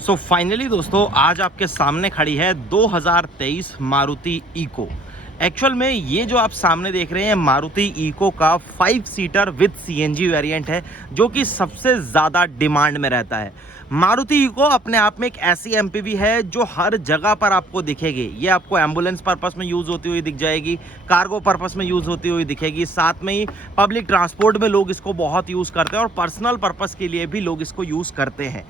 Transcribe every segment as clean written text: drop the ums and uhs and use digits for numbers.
So finally दोस्तों आज आपके सामने खड़ी है 2023 मारुति इको। एक्चुअल में ये जो आप सामने देख रहे हैं मारुति इको का 5 सीटर विद सीएनजी वेरिएंट है जो कि सबसे ज़्यादा डिमांड में रहता है। मारुति इको अपने आप में एक ऐसी एमपीवी है जो हर जगह पर आपको दिखेगी। ये आपको एम्बुलेंस पर्पस में यूज़ होती हुई दिख जाएगी, कार्गो पर्पस में यूज़ होती हुई दिखेगी, साथ में ही पब्लिक ट्रांसपोर्ट में लोग इसको बहुत यूज़ करते हैं और पर्सनल पर्पस के लिए भी लोग इसको यूज़ करते हैं।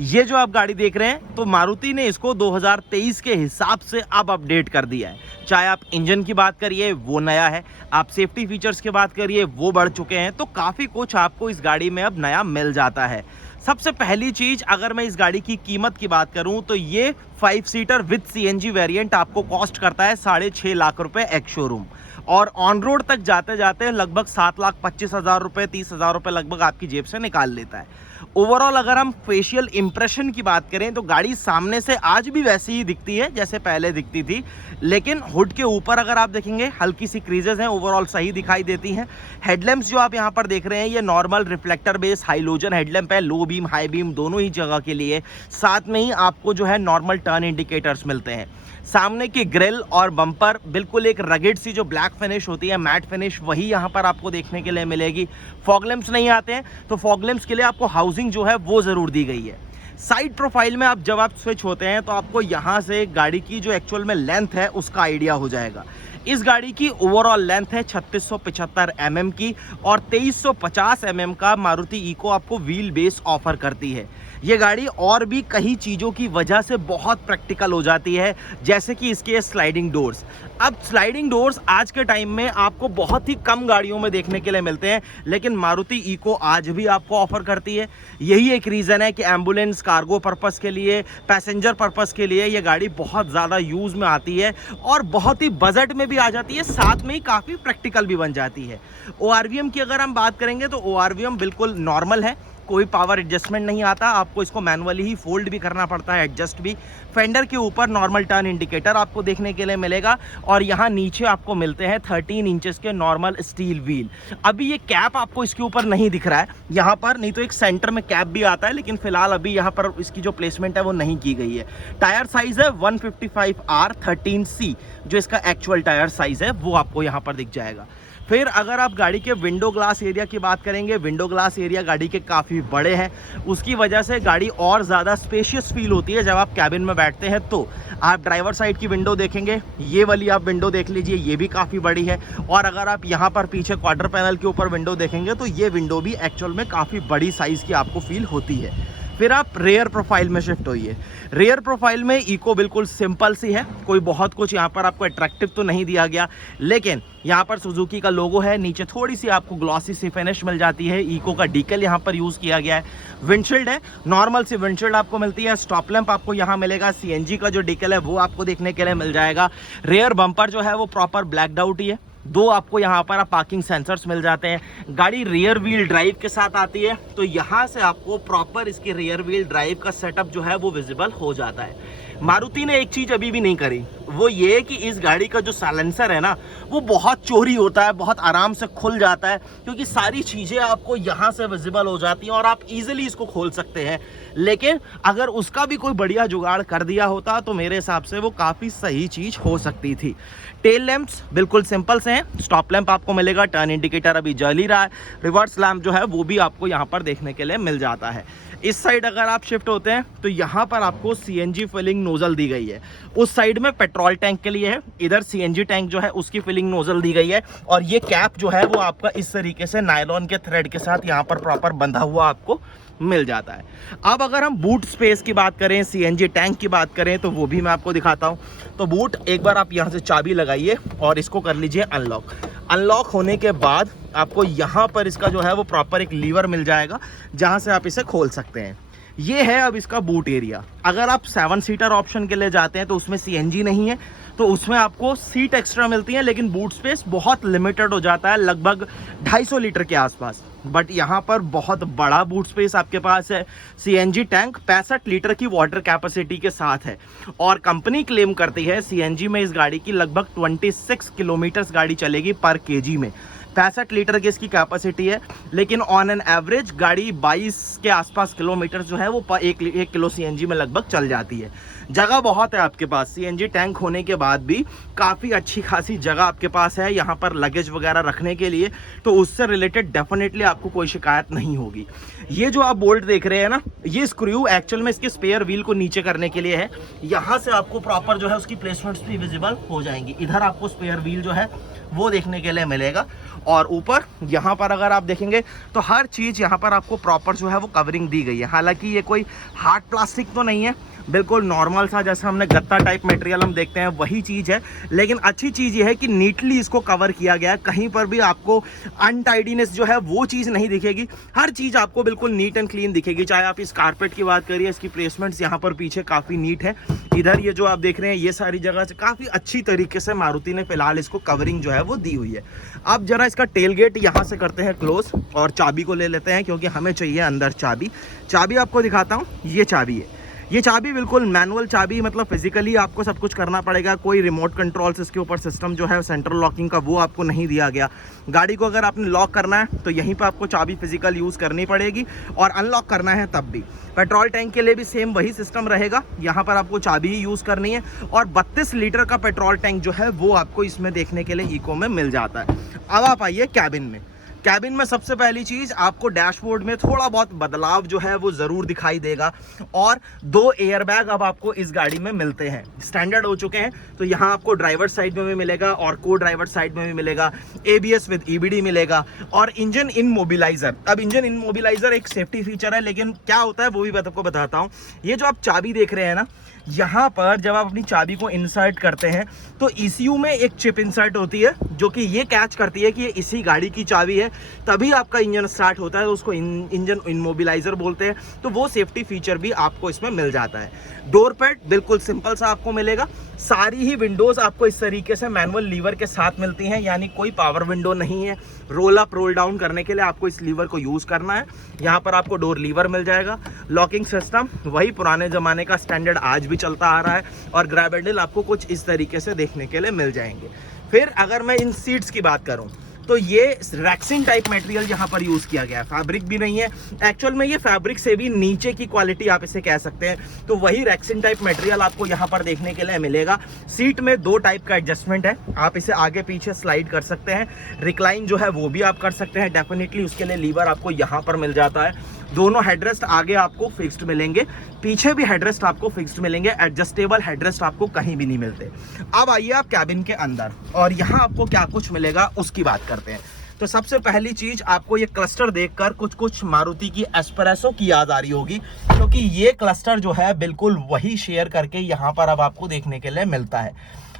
ये जो आप गाड़ी देख रहे हैं तो मारुति ने इसको 2023 के हिसाब से अब अपडेट कर दिया है। चाहे आप इंजन की बात करिए वो नया है, आप सेफ्टी फीचर्स की बात करिए वो बढ़ चुके हैं, तो काफ़ी कुछ आपको इस गाड़ी में अब नया मिल जाता है। सबसे पहली चीज़ अगर मैं इस गाड़ी की कीमत की बात करूं तो ये 5 सीटर विद सीएनजी वेरिएंट आपको कॉस्ट करता है 6.5 लाख रुपए एक्स शोरूम, और ऑन रोड तक जाते जाते लगभग 7,25,000 रुपये 30,000 रुपये लगभग आपकी जेब से निकाल लेता है। ओवरऑल अगर हम फेशियल इंप्रेशन की बात करें तो गाड़ी सामने से आज भी वैसी ही दिखती है जैसे पहले दिखती थी, लेकिन हुड के ऊपर अगर आप देखेंगे हल्की सी क्रीजेस हैं, ओवरऑल सही दिखाई देती हैं। हेडलैम्प्स जो आप यहाँ पर देख रहे हैं ये normal reflector base halogen headlamp है, लो बीम हाई बीम दोनों ही जगह के लिए। साथ में ही आपको जो है नॉर्मल टर्न इंडिकेटर्स मिलते हैं। सामने की ग्रिल और बम्पर बिल्कुल एक रगेड सी जो ब्लैक फिनिश होती है, मैट फिनिश, वही यहाँ पर आपको देखने के लिए मिलेगी। फॉग लैंप्स नहीं आते हैं तो फॉग लैंप्स के लिए आपको हाउसिंग जो है वो ज़रूर दी गई है। साइड प्रोफाइल में जब आप स्विच होते हैं तो आपको यहाँ से गाड़ी की जो एक्चुअल में लेंथ है उसका आइडिया हो जाएगा। इस गाड़ी की ओवरऑल लेंथ है 3675 mm की और 2350 mm का मारुति इको आपको व्हील बेस ऑफर करती है। ये गाड़ी और भी कई चीज़ों की वजह से बहुत प्रैक्टिकल हो जाती है, जैसे कि इसके स्लाइडिंग डोर्स। अब स्लाइडिंग डोर्स आज के टाइम में आपको बहुत ही कम गाड़ियों में देखने के लिए मिलते हैं, लेकिन मारुति इको आज भी आपको ऑफर करती है। यही एक रीज़न है कि एम्बुलेंस, कार्गो पर्पस के लिए, पैसेंजर पर्पस के लिए ये गाड़ी बहुत ज़्यादा यूज़ में आती है और बहुत ही बजट में भी आ जाती है, साथ में ही काफ़ी प्रैक्टिकल भी बन जाती है। ORVM की अगर हम बात करेंगे तो ORVM बिल्कुल नॉर्मल है, कोई पावर एडजस्टमेंट नहीं आता, आपको इसको मैनुअली ही फोल्ड भी करना पड़ता है, एडजस्ट भी। फेंडर के ऊपर नॉर्मल टर्न इंडिकेटर आपको देखने के लिए मिलेगा और यहाँ नीचे आपको मिलते हैं 13 इंचेस के नॉर्मल स्टील व्हील। अभी ये कैप आपको इसके ऊपर नहीं दिख रहा है यहाँ पर, नहीं तो एक सेंटर में कैप भी आता है, लेकिन फिलहाल अभी यहाँ पर इसकी जो प्लेसमेंट है वो नहीं की गई है। टायर साइज है 155R 13C, जो इसका एक्चुअल टायर साइज है वो आपको यहाँ पर दिख जाएगा। फिर अगर आप गाड़ी के विंडो ग्लास एरिया की बात करेंगे, विंडो ग्लास एरिया गाड़ी के काफ़ी बड़े हैं, उसकी वजह से गाड़ी और ज़्यादा स्पेशियस फील होती है जब आप कैबिन में बैठते हैं। तो आप ड्राइवर साइड की विंडो देखेंगे, ये वाली आप विंडो देख लीजिए, ये भी काफ़ी बड़ी है। और अगर आप यहाँ पर पीछे क्वार्टर पैनल के ऊपर विंडो देखेंगे तो ये विंडो भी एक्चुअल में काफ़ी बड़ी साइज़ की आपको फील होती है। फिर आप रेयर प्रोफाइल में शिफ्ट होइए। रेयर प्रोफाइल में इको बिल्कुल सिंपल सी है, कोई बहुत कुछ यहाँ पर आपको अट्रैक्टिव तो नहीं दिया गया, लेकिन यहाँ पर सुजुकी का लोगो है, नीचे थोड़ी सी आपको ग्लॉसी सी फिनिश मिल जाती है। इको का डीकल यहाँ पर यूज़ किया गया है। विंडशील्ड है, नॉर्मल सी विंडशील्ड आपको मिलती है। स्टॉप लैंप आपको यहाँ मिलेगा, सीएनजी का जो डीकल है वो आपको देखने के लिए मिल जाएगा। रेयर बम्पर जो है वो प्रॉपर ब्लैकड आउट ही है। दो आपको यहाँ पर पार्किंग सेंसर्स मिल जाते हैं। गाड़ी रियर व्हील ड्राइव के साथ आती है, तो यहाँ से आपको प्रॉपर इसकी रियर व्हील ड्राइव का सेटअप जो है वो विजिबल हो जाता है। मारुति ने एक चीज़ अभी भी नहीं करी, वो ये कि इस गाड़ी का जो साइलेंसर है ना वो बहुत चोरी होता है, बहुत आराम से खुल जाता है, क्योंकि सारी चीज़ें आपको यहाँ से विजिबल हो जाती हैं और आप इजीली इसको खोल सकते हैं। लेकिन अगर उसका भी कोई बढ़िया जुगाड़ कर दिया होता तो मेरे हिसाब से वो काफ़ी सही चीज़ हो सकती थी। टेल लैंप्स बिल्कुल सिंपल से हैं, स्टॉप लैंप आपको मिलेगा, टर्न इंडिकेटर अभी जल ही रहा है, रिवर्स लैंप जो है वो भी आपको यहाँ पर देखने के लिए मिल जाता है। इस साइड अगर आप शिफ्ट होते हैं तो यहाँ पर आपको सीएनजी फिलिंग नोजल दी गई है, उस साइड में पेट्रोल टैंक के लिए है, इधर सीएनजी टैंक जो है उसकी फिलिंग नोजल दी गई है। और ये कैप जो है वो आपका इस तरीके से नायलॉन के थ्रेड के साथ यहाँ पर प्रॉपर बंधा हुआ आपको मिल जाता है। अब अगर हम बूट स्पेस की बात करें, सीएनजी टैंक की बात करें, तो वो भी मैं आपको दिखाता हूँ। तो बूट एक बार आप यहाँ से चाबी लगाइए और इसको कर लीजिए अनलॉक। अनलॉक होने के बाद आपको यहाँ पर इसका जो है वो प्रॉपर एक लीवर मिल जाएगा जहाँ से आप इसे खोल सकते हैं। ये है अब इसका बूट एरिया। अगर आप 7 सीटर ऑप्शन के लिए जाते हैं तो उसमें सीएनजी नहीं है, तो उसमें आपको सीट एक्स्ट्रा मिलती है, लेकिन बूट स्पेस बहुत लिमिटेड हो जाता है, लगभग 250 लीटर के आसपास। बट यहाँ पर बहुत बड़ा बूट स्पेस आपके पास है। सीएनजी टैंक 65 लीटर की वाटर कैपेसिटी के साथ है और कंपनी क्लेम करती है सीएनजी में इस गाड़ी की लगभग 26 किलोमीटर गाड़ी चलेगी पर केजी में। 65 लीटर की इसकी कैपेसिटी है, लेकिन ऑन एन एवरेज गाड़ी 22 के आसपास किलोमीटर जो है वो 1 किलो सीएनजी में लगभग चल जाती है। जगह बहुत है आपके पास, सीएनजी टैंक होने के बाद भी काफ़ी अच्छी खासी जगह आपके पास है यहाँ पर लगेज वगैरह रखने के लिए, तो उससे रिलेटेड डेफिनेटली आपको कोई शिकायत नहीं होगी। ये जो आप बोल्ट देख रहे हैं ना, ये स्क्रू एक्चुअल में इसके स्पेयर व्हील को नीचे करने के लिए है। यहाँ से आपको प्रॉपर जो है उसकी प्लेसमेंट्स भी विजिबल हो जाएंगी। इधर आपको स्पेयर व्हील जो है वो देखने के लिए मिलेगा, और ऊपर यहाँ पर अगर आप देखेंगे तो हर चीज़ यहाँ पर आपको प्रॉपर जो है वो कवरिंग दी गई है। हालांकि ये कोई हार्ड प्लास्टिक तो नहीं है, बिल्कुल नॉर्मल सा जैसा हमने गत्ता टाइप मटेरियल हम देखते हैं वही चीज़ है, लेकिन अच्छी चीज़ ये है कि नीटली इसको कवर किया गया है। कहीं पर भी आपको अनटाइडीनेस जो है वो चीज़ नहीं दिखेगी, हर चीज़ आपको बिल्कुल नीट एंड क्लीन दिखेगी। चाहे आप इस कारपेट की बात करिए, इसकी प्लेसमेंट्स यहाँ पर पीछे काफ़ी नीट है। इधर ये जो आप देख रहे हैं ये सारी जगह से काफ़ी अच्छी तरीके से मारुति ने फिलहाल इसको कवरिंग जो है वो दी हुई है। अब जरा इसका टेल गेट यहाँ से करते हैं क्लोज और चाबी को ले लेते हैं, क्योंकि हमें चाहिए अंदर चाबी। चाबी आपको दिखाता हूँ, ये चाबी है। ये चाबी बिल्कुल मैनुअल चाबी, मतलब फिजिकली आपको सब कुछ करना पड़ेगा। कोई रिमोट कंट्रोल्स इसके ऊपर सिस्टम जो है सेंट्रल लॉकिंग का वो आपको नहीं दिया गया। गाड़ी को अगर आपने लॉक करना है तो यहीं पे आपको चाबी फिजिकल यूज़ करनी पड़ेगी, और अनलॉक करना है तब भी। पेट्रोल टैंक के लिए भी सेम वही सिस्टम रहेगा, यहाँ पर आपको चाबी ही यूज़ करनी है। और 32 लीटर का पेट्रोल टैंक जो है वो आपको इसमें देखने के लिए इको में मिल जाता है। अब आप आइए कैबिन में। कैबिन में सबसे पहली चीज़ आपको डैशबोर्ड में थोड़ा बहुत बदलाव जो है वो ज़रूर दिखाई देगा, और 2 एयरबैग अब आपको इस गाड़ी में मिलते हैं, स्टैंडर्ड हो चुके हैं। तो यहाँ आपको ड्राइवर साइड में भी मिलेगा और को ड्राइवर साइड में भी मिलेगा। ABS विद EBD मिलेगा, और इंजन इमोबिलाइजर। अब इंजन इमोबिलाइजर एक सेफ्टी फीचर है, लेकिन क्या होता है वो भी मैं आपको बताता हूँ। ये जो आप चाबी देख रहे हैं ना, यहाँ पर जब आप अपनी चाबी को इंसर्ट करते हैं तो ECU में एक चिप इंसर्ट होती है जो कि ये कैच करती है कि ये इसी गाड़ी की चाबी है, तभी आपका इंजन स्टार्ट होता है। तो उसको इंजन इमोबिलाइजर बोलते हैं। तो वो सेफ्टी फीचर भी आपको इसमें मिल जाता है। डोर पैड बिल्कुल सिंपल सा आपको मिलेगा। सारी ही विंडोज़ आपको इस तरीके से मैनुअल लीवर के साथ मिलती हैं, यानी कोई पावर विंडो नहीं है। रोल अप रोल डाउन करने के लिए आपको इस लीवर को यूज़ करना है। यहाँ पर आपको डोर लीवर मिल जाएगा। लॉकिंग सिस्टम वही पुराने ज़माने का स्टैंडर्ड आज भी चलता आ रहा है, और ग्रैब हैंडल आपको कुछ इस तरीके से देखने के लिए मिल जाएंगे। फिर अगर मैं इन सीट्स की बात करूं तो ये रैक्सिन टाइप मटेरियल यहाँ पर यूज़ किया गया है, फैब्रिक भी नहीं है। एक्चुअल में ये फैब्रिक से भी नीचे की क्वालिटी आप इसे कह सकते हैं। तो वही रैक्सिन टाइप मटेरियल आपको यहाँ पर देखने के लिए मिलेगा। सीट में 2 टाइप का एडजस्टमेंट है, आप इसे आगे पीछे स्लाइड कर सकते हैं। रिक्लाइन जो है वो भी आप कर सकते हैं डेफिनेटली, उसके लिए लीवर आपको यहाँ पर मिल जाता है। दोनों हेडरेस्ट आगे आपको फिक्स्ड मिलेंगे, पीछे भी हेडरेस्ट आपको फिक्स्ड मिलेंगे। एडजस्टेबल हेडरेस्ट आपको कहीं भी नहीं मिलते। अब आइए आप कैबिन के अंदर, और यहाँ आपको क्या कुछ मिलेगा उसकी बात करते हैं। तो सबसे पहली चीज आपको ये क्लस्टर देखकर कुछ मारुति की एस्प्रेसो की याद आ रही होगी, क्योंकि ये क्लस्टर जो है बिल्कुल वही शेयर करके यहाँ पर अब आपको देखने के लिए मिलता है।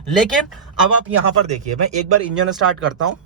लेकिन अब आप यहाँ पर देखिए, मैं एक बार इंजन स्टार्ट करता हूँ।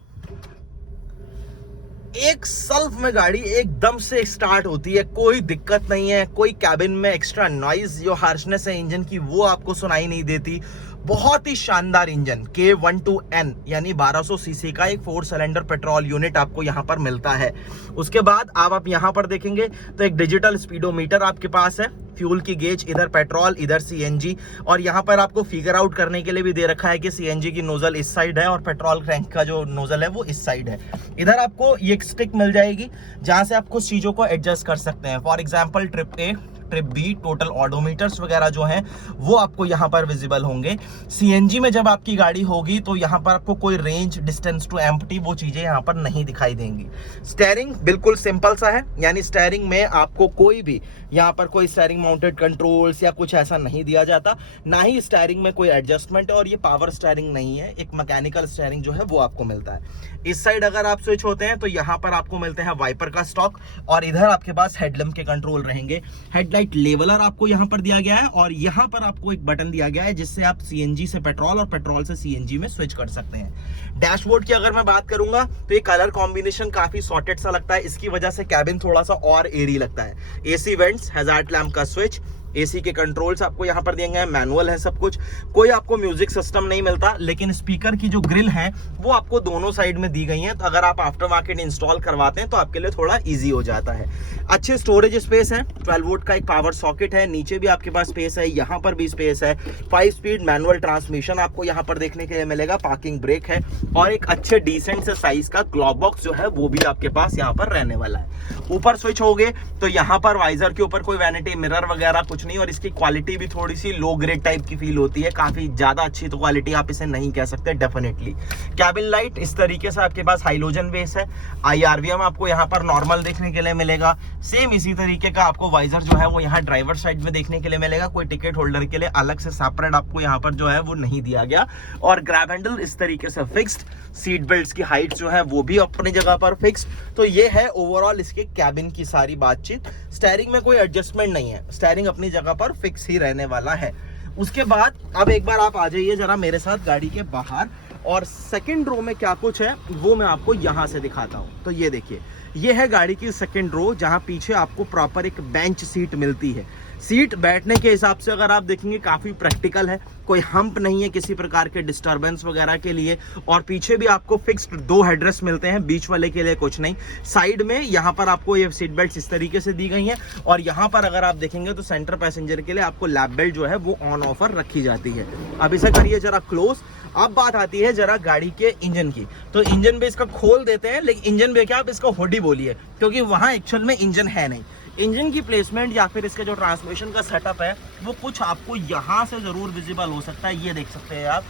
एक सेल्फ में गाड़ी एकदम से स्टार्ट होती है, कोई दिक्कत नहीं है। कोई कैबिन में एक्स्ट्रा नॉइज जो हार्शनेस है इंजन की वो आपको सुनाई नहीं देती। बहुत ही शानदार इंजन K12N यानी 1200 सीसी का एक 4 सिलेंडर पेट्रोल यूनिट आपको यहाँ पर मिलता है। उसके बाद आप यहाँ पर देखेंगे तो एक डिजिटल स्पीडोमीटर आपके पास है, फ्यूल की गेज, इधर पेट्रोल इधर CNG, और यहाँ पर आपको फिगर आउट करने के लिए भी दे रखा है कि CNG की नोजल इस साइड है और पेट्रोल टैंक का जो नोजल है वो इस साइड है। इधर आपको ये एक स्टिक मिल जाएगी जहाँ से आप कुछ चीज़ों को एडजस्ट कर सकते हैं। For example trip A, trip B, total odometers वगैरह जो हैं वो आपको यहाँ पर विजिबल होंगे। CNG में जब आपकी गाड़ी होगी तो यहाँ पर आपको कोई रेंज, डिस्टेंस टू एम्प्टी, वो चीज़ें यहाँ पर नहीं दिखाई देंगी। स्टीयरिंग बिल्कुल सिंपल सा है, यानी स्टीयरिंग में आपको कोई भी यहाँ पर कोई स्टीयरिंग माउंटेड कंट्रोल्स या कुछ ऐसा नहीं दिया जाता, ना ही स्टीयरिंग में कोई एडजस्टमेंट है, और ये पावर स्टीयरिंग नहीं है, एक मैकेनिकल स्टीयरिंग जो है वो आपको मिलता है। इस साइड अगर आप स्विच होते हैं तो यहाँ पर आपको मिलते हैं वाइपर का स्टॉक, और इधर आपके पास हेडलैम्प के कंट्रोल रहेंगे। हेडलाइट लेवलर आपको यहाँ पर दिया गया है, और यहाँ पर आपको एक बटन दिया गया है जिससे आप CNG से पेट्रोल और पेट्रोल से CNG में स्विच कर सकते हैं। डैशबोर्ड की अगर मैं बात करूंगा तो ये कलर कॉम्बिनेशन काफी सॉर्टेड सा लगता है, इसकी वजह से कैबिन थोड़ा सा और एयरी लगता है। AC वेंट्स, हैजार्ड लैम्प का स्विच, एसी के कंट्रोल्स आपको यहाँ पर दिए गए हैं, मैनुअल है सब कुछ। कोई आपको म्यूजिक सिस्टम नहीं मिलता, लेकिन स्पीकर की जो ग्रिल है वो आपको दोनों साइड में दी गई है। तो अगर आप आफ्टर मार्केट इंस्टॉल करवाते हैं तो आपके लिए थोड़ा ईजी हो जाता है। अच्छे स्टोरेज स्पेस है, 12 वोल्ट का एक पावर सॉकेट है, नीचे भी आपके पास स्पेस है, यहाँ पर भी स्पेस है। 5 स्पीड मैनुअल ट्रांसमिशन आपको यहाँ पर देखने के लिए मिलेगा, पार्किंग ब्रेक है और एक अच्छे डिसेंट से साइज का क्लॉक बॉक्स जो है वो भी आपके पास यहाँ पर रहने वाला है। ऊपर स्विच हो गए तो यहाँ पर वाइजर के ऊपर कोई वैनिटी मिरर वगैरह कुछ नहीं, और इसकी क्वालिटी भी थोड़ी सी लो ग्रेड टाइप की फील होती है, काफी ज्यादा अच्छी तो क्वालिटी आप इसे नहीं कह सकते डेफिनेटली। कैबिन लाइट इस तरीके से आपके पास हाइलोजन बेस है। IRVM आपको यहाँ पर नॉर्मल देखने के लिए मिलेगा। सेम इसी तरीके का आपको वाइजर जो है वो यहाँ ड्राइवर साइड में देखने के लिए मिलेगा। कोई टिकट होल्डर के लिए अलग से सेपरेट आपको यहाँ पर जो है वो नहीं दिया गया। और ग्रैब हैंडल इस तरीके से फिक्स्ड, सीट बेल्ट की हाइट जो है वो भी अपनी जगह पर फिक्स्ड। तो ये है ओवरऑल इसके कैबिन की सारी बातचीत। स्टीयरिंग में कोई एडजस्टमेंट नहीं है, स्टीयरिंग अपनी जगह पर फिक्स ही रहने वाला है। उसके बाद अब एक बार आप आ जाइए जरा मेरे साथ गाड़ी के बाहर, और सेकंड रो में क्या कुछ है वो मैं आपको यहाँ से दिखाता हूँ। तो ये देखिए, ये है गाड़ी की सेकंड रो, जहाँ पीछे आपको प्रॉपर एक बेंच सीट मिलती है। सीट बैठने के हिसाब से अगर आप देखेंगे काफ़ी प्रैक्टिकल है, कोई हम्प नहीं है किसी प्रकार के डिस्टरबेंस वगैरह के लिए। और पीछे भी आपको फिक्स्ड 2 हेडरेस्ट मिलते हैं, बीच वाले के लिए कुछ नहीं। साइड में यहाँ पर आपको ये सीट बेल्ट इस तरीके से दी गई हैं, और यहाँ पर अगर आप देखेंगे तो सेंटर पैसेंजर के लिए आपको लैप बेल्ट जो है वो ऑन ऑफर रखी जाती है। अब इसे करिए जरा क्लोज। अब बात आती है जरा गाड़ी के इंजन की। तो इंजन भी इसका खोल देते हैं, लेकिन इंजन भी क्या आप इसको हुडी बोलिए, क्योंकि वहाँ एक्चुअल में इंजन है नहीं। इंजन की प्लेसमेंट या फिर इसके जो ट्रांसमिशन का सेटअप है वो कुछ आपको यहाँ से जरूर विजिबल हो सकता है, ये देख सकते हैं आप।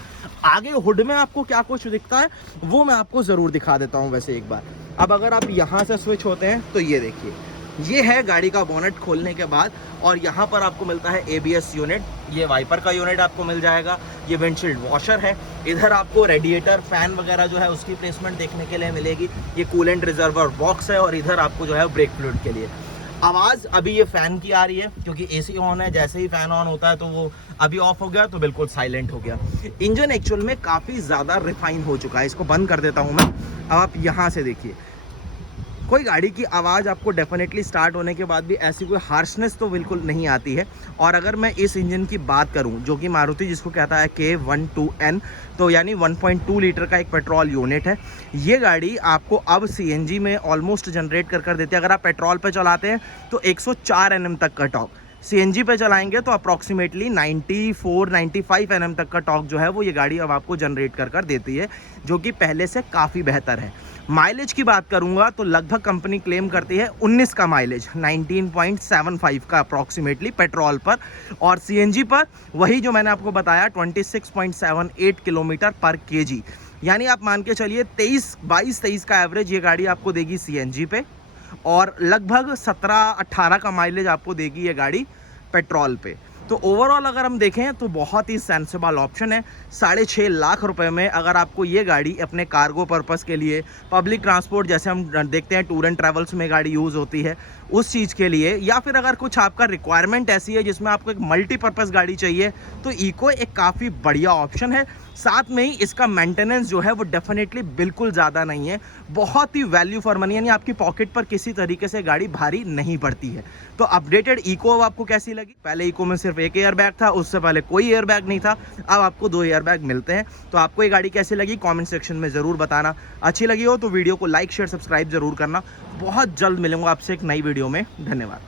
आगे हुड में आपको क्या कुछ दिखता है वो मैं आपको जरूर दिखा देता हूँ वैसे एक बार। अब अगर आप यहाँ से स्विच होते हैं तो ये देखिए, ये है गाड़ी का बोनेट खोलने के बाद, और यहाँ पर आपको मिलता है ABS यूनिट, ये वाइपर का यूनिट आपको मिल जाएगा, ये विंडशील्ड वॉशर है। इधर आपको रेडिएटर फैन वगैरह जो है उसकी प्लेसमेंट देखने के लिए मिलेगी। ये कूलेंट रिजर्वर बॉक्स है, और इधर आपको जो है ब्रेक फ्लूइड के लिए। आवाज़ अभी ये फ़ैन की आ रही है क्योंकि AC ऑन है, जैसे ही फ़ैन ऑन होता है तो वो अभी ऑफ हो गया तो बिल्कुल साइलेंट हो गया। इंजन एक्चुअल में काफ़ी ज़्यादा रिफाइन हो चुका है। इसको बंद कर देता हूँ मैं। अब आप यहाँ से देखिए, कोई गाड़ी की आवाज़ आपको डेफिनेटली स्टार्ट होने के बाद भी ऐसी कोई हार्शनेस तो बिल्कुल नहीं आती है। और अगर मैं इस इंजन की बात करूं जो कि मारुति जिसको कहता है K12N, तो यानी 1.2 लीटर का एक पेट्रोल यूनिट है। ये गाड़ी आपको अब CNG में ऑलमोस्ट जनरेट कर देती है। अगर आप पेट्रोल पे चलाते हैं तो 104 Nm तक का टॉर्क, CNG पे चलाएंगे तो अप्रॉक्सीमेटली 94-95 Nm तक का टॉर्क जो है वो ये गाड़ी अब आपको जनरेट कर देती है, जो कि पहले से काफ़ी बेहतर है। माइलेज की बात करूंगा तो लगभग कंपनी क्लेम करती है 19 का माइलेज, 19.75 का अप्रॉक्सीमेटली पेट्रोल पर, और CNG पर वही जो मैंने आपको बताया 26.78 किलोमीटर पर kg। यानी आप मान के चलिए 22-23 का एवरेज ये गाड़ी आपको देगी CNG पे, और लगभग 17-18 का माइलेज आपको देगी ये गाड़ी पेट्रोल पे। तो ओवरऑल अगर हम देखें तो बहुत ही सेंसिबल ऑप्शन है। 6.5 लाख रुपए में अगर आपको ये गाड़ी अपने कार्गो पर्पस के लिए, पब्लिक ट्रांसपोर्ट जैसे हम देखते हैं टूर एंड ट्रैवल्स में गाड़ी यूज़ होती है उस चीज़ के लिए, या फिर अगर कुछ आपका रिक्वायरमेंट ऐसी है जिसमें आपको एक मल्टीपर्पज़ गाड़ी चाहिए तो इको एक काफ़ी बढ़िया ऑप्शन है। साथ में ही इसका मेंटेनेंस जो है वो डेफिनेटली बिल्कुल ज़्यादा नहीं है, बहुत ही वैल्यू फॉर मनी, यानी आपकी पॉकेट पर किसी तरीके से गाड़ी भारी नहीं पड़ती है। तो अपडेटेड इको अब आपको कैसी लगी? पहले इको में सिर्फ एक एयर बैग था, उससे पहले कोई एयर बैग नहीं था, अब आपको 2 एयर बैग मिलते हैं। तो आपको ये गाड़ी कैसी लगी कमेंट सेक्शन में ज़रूर बताना। अच्छी लगी हो तो वीडियो को लाइक शेयर सब्सक्राइब जरूर करना। बहुत जल्द मिलूंगा आपसे एक नई वीडियो में। धन्यवाद।